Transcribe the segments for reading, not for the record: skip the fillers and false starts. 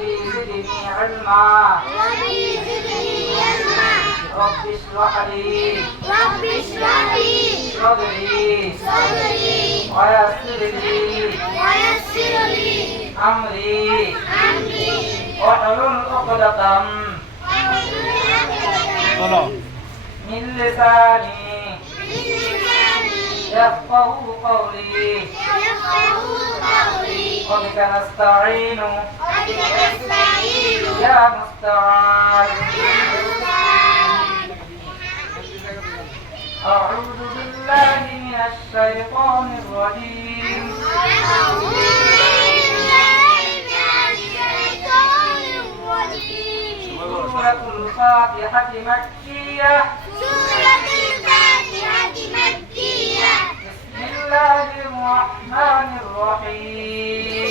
ربي زدني علما رب اشرح لي صدري ويسر لي أمري واحلل عقدة من لساني يفقه قولي وبك نستعين يا مستعان أعوذ بالله من الشيطان الرجيم سورة الفاتحة مكية بسم الله الرحمن الرحيم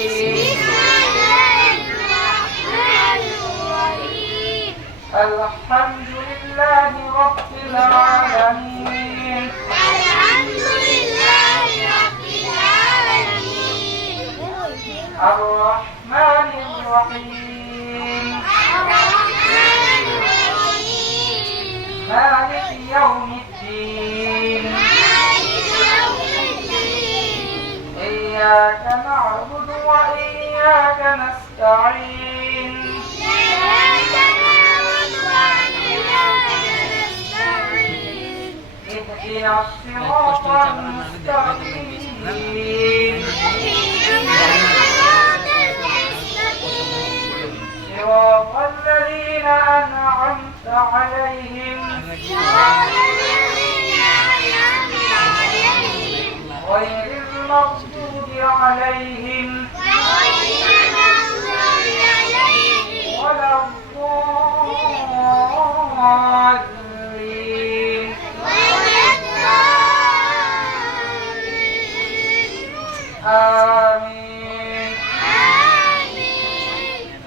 الحمد لله رب العالمين الرحمن الرحيم مالك يوم الدين إياك نعبد وإياك نستعين اهدنا الصراط المستقيم صراط الذين أنعمت عليهم غير المغضوب عليهم ولا الضالين آمين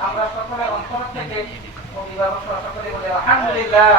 আমরা সকলে অন্তর থেকে অভিভাবক সকলে বলে আলহামদুলিল্লাহ